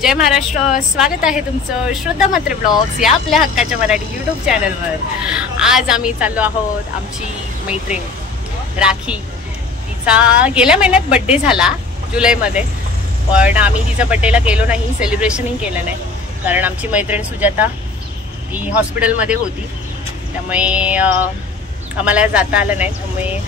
जय महाराष्ट्र. स्वागत आहे तुमचं श्रद्धा म्हात्रे ब्लॉग्स या आपल्या हक्काच्या मराठी यूट्यूब चॅनलवर. आज आम्ही चाललो आहोत आमची मैत्रीण राखी. तिचा गेल्या महिन्यात बड्डे झाला जुलैमध्ये, पण आम्ही तिचा बड्डेला गेलो नाही, सेलिब्रेशनही केलं नाही, कारण आमची मैत्रीण सुजाता ती हॉस्पिटलमध्ये होती, त्यामुळे आम्हाला जाता आलं नाही. त्यामुळे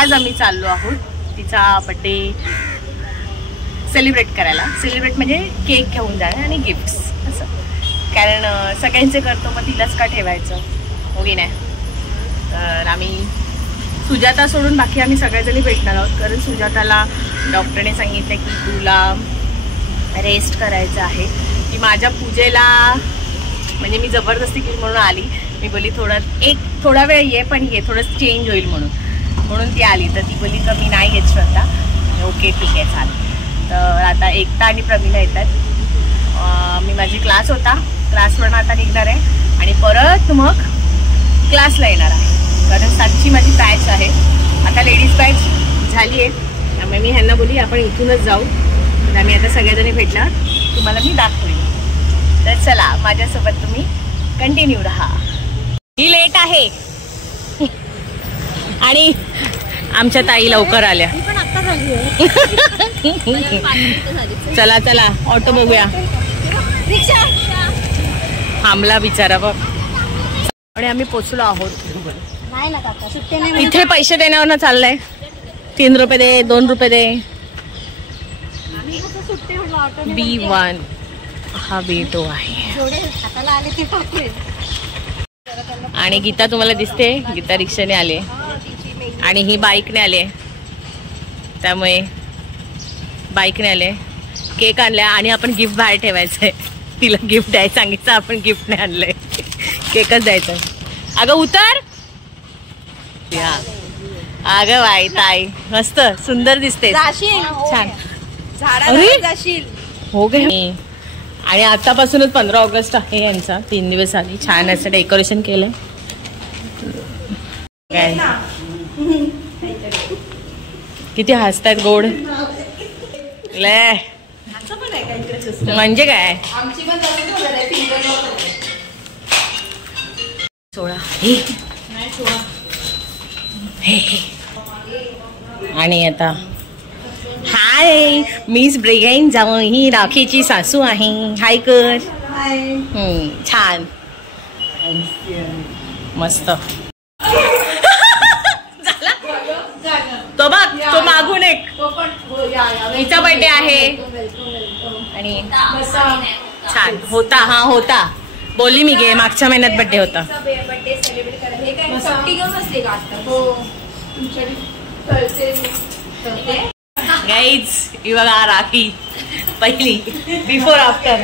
आज आम्ही चाललो आहोत तिचा बड्डे सेलिब्रेट करायला. सेलिब्रेट म्हणजे केक घेऊन जाणं आणि गिफ्ट्स असं, कारण सगळ्यांचे करतो मग तिलाच का ठेवायचं, हो की नाही. तर आम्ही सुजाता सोडून बाकी आम्ही सगळ्याजणी भेटणार आहोत, कारण सुजाताला डॉक्टरने सांगितलं की तुला रेस्ट करायचं आहे. ती माझ्या पूजेला म्हणजे मी जबरदस्ती केली म्हणून आली. मी बोली थोडा वेळ ये, पण ये थोडं चेंज होईल म्हणून ती आली. तर ती बोली का मी नाही येत श्रद्धा. ओके ठीक आहे चालेल. तर आता एकता आणि प्रमिला येतात. मी माझी क्लास होता, क्लासवरून आता निघणार आहे आणि परत मग क्लासला येणार आहे, कारण 7ची माझी बॅच आहे. आता लेडीज बॅच झाली आहे, त्यामुळे मी ह्यांना बोली आपण इथूनच जाऊ. तर आम्ही आता सगळ्याजणी भेटला तुम्हाला मी दाखवेन. तर चला माझ्यासोबत तुम्ही कंटिन्यू राहा. ही लेट आहे आणि आमच्या ताई लवकर आल्या. चला चला ऑटो बघूया. थांबला बिचारा बघ. आणि आम्ही पोचलो आहोत. इथे पैसे देण्यावर ना चाललंय. 3 रुपये दे, 2 रुपये दे. B1 हा B2 आहे. आणि गीता तुम्हाला दिसते, गीता रिक्षाने आले आणि ही बाईकने आले, त्यामुळे बाईकने आले. केक आणलाय आणि आपण गिफ्ट बाहेर ठेवायचंय. तिला गिफ्ट द्यायचं सांगितलं, आपण गिफ्ट नाही आणलंय, केकच द्यायचं. अगं उतर. अगं बाई ताई मस्त सुंदर दिसते, छान. हो गे. आणि आतापासूनच 15 ऑगस्ट आहे यांचा, 3 दिवस आधी छान असं डेकोरेशन केलंय. किती हसतायत गोड. ले म्हणजे काय सोळा आणि आता हाय मिस ब्रिगेन जाऊ, ही राखीची सासू आहे. हाय कर. छान मस्त. तो बघ तो मागून एक हिचा बर्थडे आहे आणि छान होता. हा होता बोलली मी गे मागच्या महिन्यात बर्थडे होता. गाईज ही बघा राखी पहिली बिफोर आफ्टर.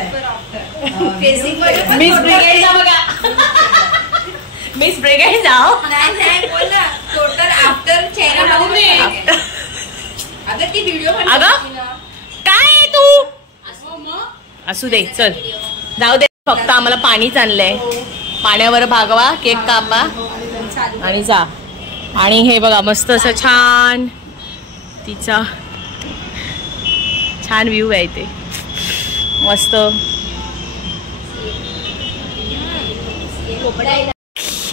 मिस ब्रिगेड जा बघा. मिस ब्रिगेड जाओ. टोटल आफ्टर चेहरा अगं काय तू असू दे चल जाऊ दे. फक्त आम्हाला पाणीच आणलंय, पाण्यावर भागवा, केक कापा आणि जा. आणि हे बघा मस्त असं छान तिचा छान व्ह्यू आहे ते मस्त.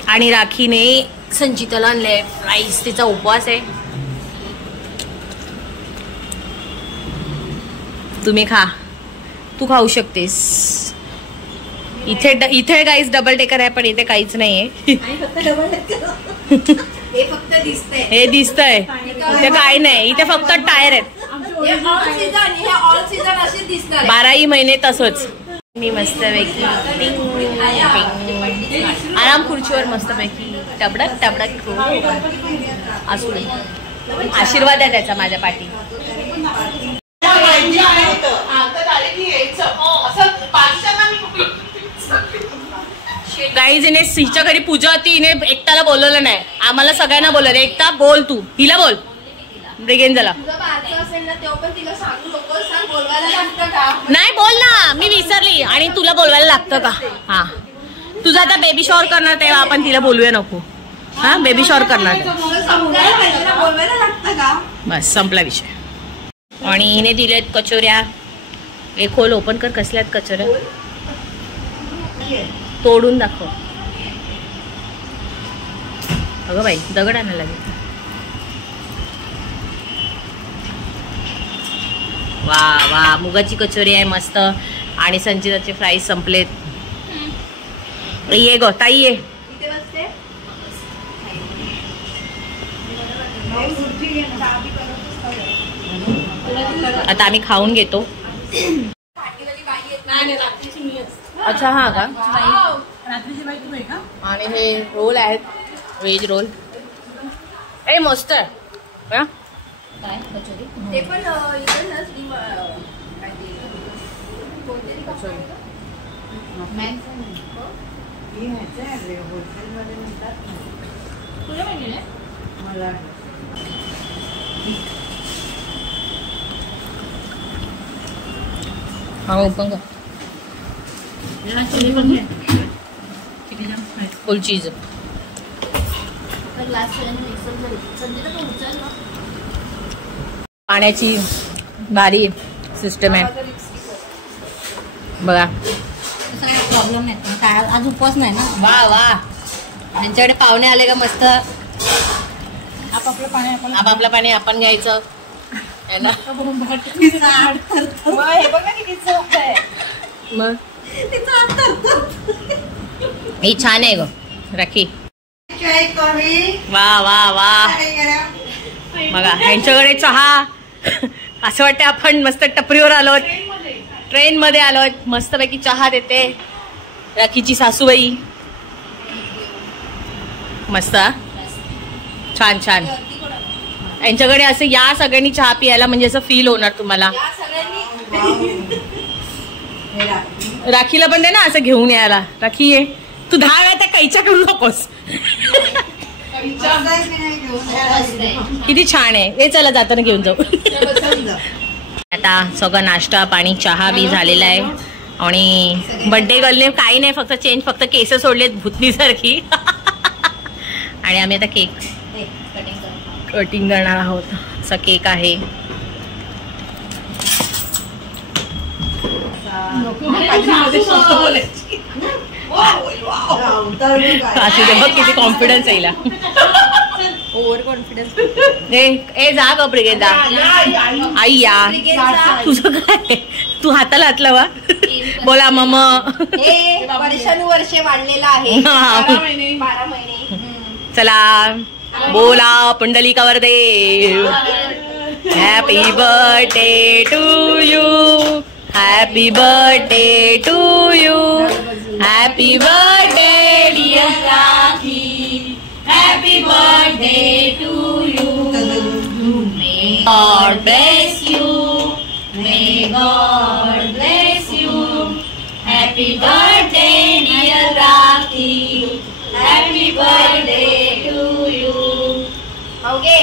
आणि राखीने संचिताला आणले फ्राईज, तिचा उपवास आहे. तुम्ही खा, तू खाऊ शकतेस. इथे गाईज डबल डेकर आहे, पण इथे काहीच नाहीये. हे दिसतंय, इथे काय नाही, इथे फक्त टायर आहेत. 12ही महिने तसंच. मी मस्त पैकी आराम खुर्चीवर मस्त पैकी टबडक टबडक असू दे. आशीर्वाद आहे त्याचा माझ्या पाठी. गाईज हिने हिच्या घरी पूजा होती, हिने एकट्याला बोलवलं नाही, आम्हाला सगळ्यांना बोलवलं. एकटा बोल, तू हिला बोल. ब्रिगेन झाला नाही बोल ना, मी विसरली. आणि तुला बोलवायला लागतं का? हा तुझा आता बेबी शॉवर करणार तेव्हा आपण तिला बोलूया नको. हा बेबी शॉवर करणार बस संपला विषय. आणि हिने दिलेत कचोऱ्या एक होल ओपन कर. कसल्यात कचऱ्या तोडून दाखव. अगं बाई दगड आणायला लागेल. वा वा मुगाची कचोरी आहे मस्त. आणि संचिताचे फ्राईज संपलेत. ये गो ताई ये. आता आम्ही खाऊन घेतो. अच्छा हा का. आणि हे रोल आहेत व्हेज रोल. ए मस्त आहे. ते पण हा ओपन कर. फुल चीज. पाण्याची भारी सिस्टम आहे बघा. प्रॉब्लेम नाही. काय आज उपवास नाही ना. वा वा त्यांच्याकडे पाहुणे आले का मस्त आपापलं पाणी आपण घ्यायचं. मग ही छान आहे ग राखी. वा वा वा बघा ह्यांच्याकडे चहा. असं वाटतं आपण मस्त टपरीवर आलोत. ट्रेन मध्ये आलोत. मस्तपैकी चहा देते राखीची सासूबाई. मस्त छान छान. यांच्याकडे असं या सगळ्यांनी चहा पियाला म्हणजे असं फील होणार तुम्हाला. राखीला पण दे ना असं घेऊन यायला. राखी ये तू 10 वेळा त्या कैच्या करू नकोस. किती छान आहे. हे चला जाताना घेऊन जाऊ. आता सगळं नाश्ता पाणी चहा बी झालेला आहे. आणि बर्थडे गर्लने काही नाही फक्त चेंज फक्त केस सोडलेत भूतनीसारखी. आणि आम्ही आता केक कटिंग करणार आहोत. असा केक आहे. किती कॉन्फिडन्स येईल. Over confidence. ए जा कपडे घे जा. आई या तुझं काय तू हाताला हातला वा. बोला मम. वर्षानुवर्षे वाढलेला आहे. 12 महिने. चला बोला पुंडलिकावर देव. Happy birthday to you. Happy birthday to you. Happy birthday dear Rakhi. Happy birthday to you. May God bless you. May God bless you. Happy birthday dear Rakhi. Happy birthday to you. Okay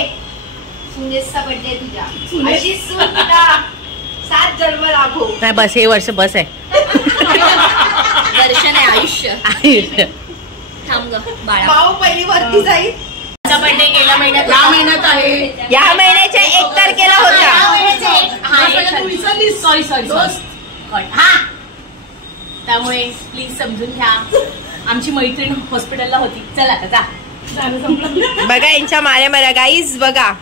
सुनेशचा birthday तुझा. अशी सुनता 7 जन्म लाभो. नाही बस हे वर्ष बस आहे. दर्शन आहे आयुष्य. आयुष्य थांब ग बाळा. भाऊ पहिली वरती जाईल. बर्थडे गेल्या महिन्यात. या महिन्यात आहे. या महिन्याच्या 1 तारखेला होता. सॉरी हा त्यामुळे प्लीज समजून घ्या. आमची मैत्रीण हॉस्पिटलला होती. चला आता जा. बघा यांच्या माऱ्या माऱ्या गाईज बघा.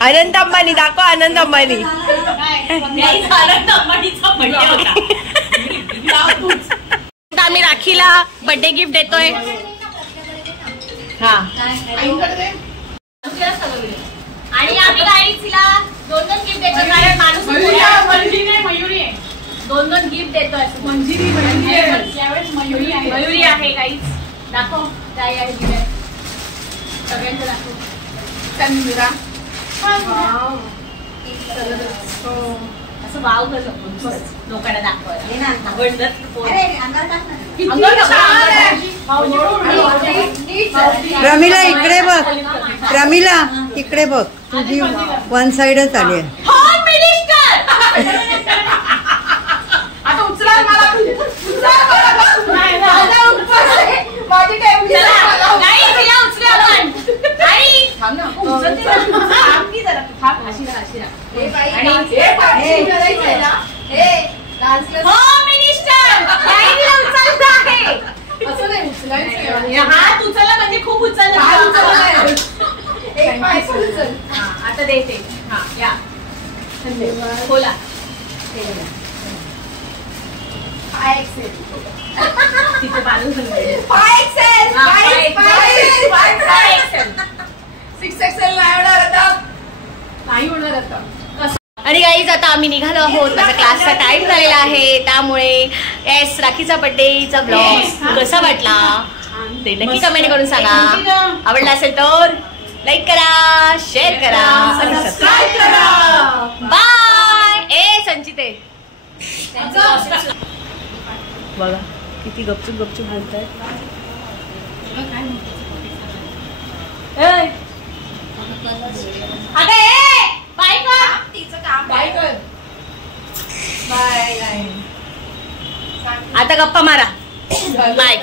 अनंत अंबानी दाखव. अनंत अंबानी. अनंत अंबानीचा बर्थडे होता. आम्ही राखीला बर्थडे गिफ्ट देतोय. हा आणि आम्ही गाईज तिला 2 गिफ्ट देतो. कारण माणूस मयुरी आहे. 2 गिफ्ट देतोय. मयुरी आहे गाईज. दाखव काय आहे सगळ्यांचं दाखव. चंद्रा असं वाव कर लोकांना दाखवायला. प्रमिला इकडे बघ. प्रमिला इकडे बघ. तुझी 1 साइडच आली आहे. Home minister. आता उचला मला. माझी टाइम नाही तिला उचला पण. आई उचलते ना. थांब की जरा, थांब. अशी राहा, अशी राहा. आणि हो मिनिस्टर, ताईला उचलत आहे. असं नाही उचलायचं. हात उचलला म्हणजे खूप उचलला. एक पाय पण उचल. आता देते. हा या बोला. तिथे बांधून नाही होणार आता. आणि गाईज आता आम्ही निघालो आहोत. माझा क्लासचा टाइम झालेला आहे, त्यामुळे येस राखीचा बर्थडेचा ब्लॉग कसा वाटला ते नक्की कमेंट करून सांगा. आवडला असेल तर लाईक करा, शेअर करा आणि सबस्क्राईब करा. बाय. ए संचिते बघा किती गपचूप गपचूप बोलताय. बाय कर. तिचं काम बाय कर. बाय. आता गप्पा मारा. बाय.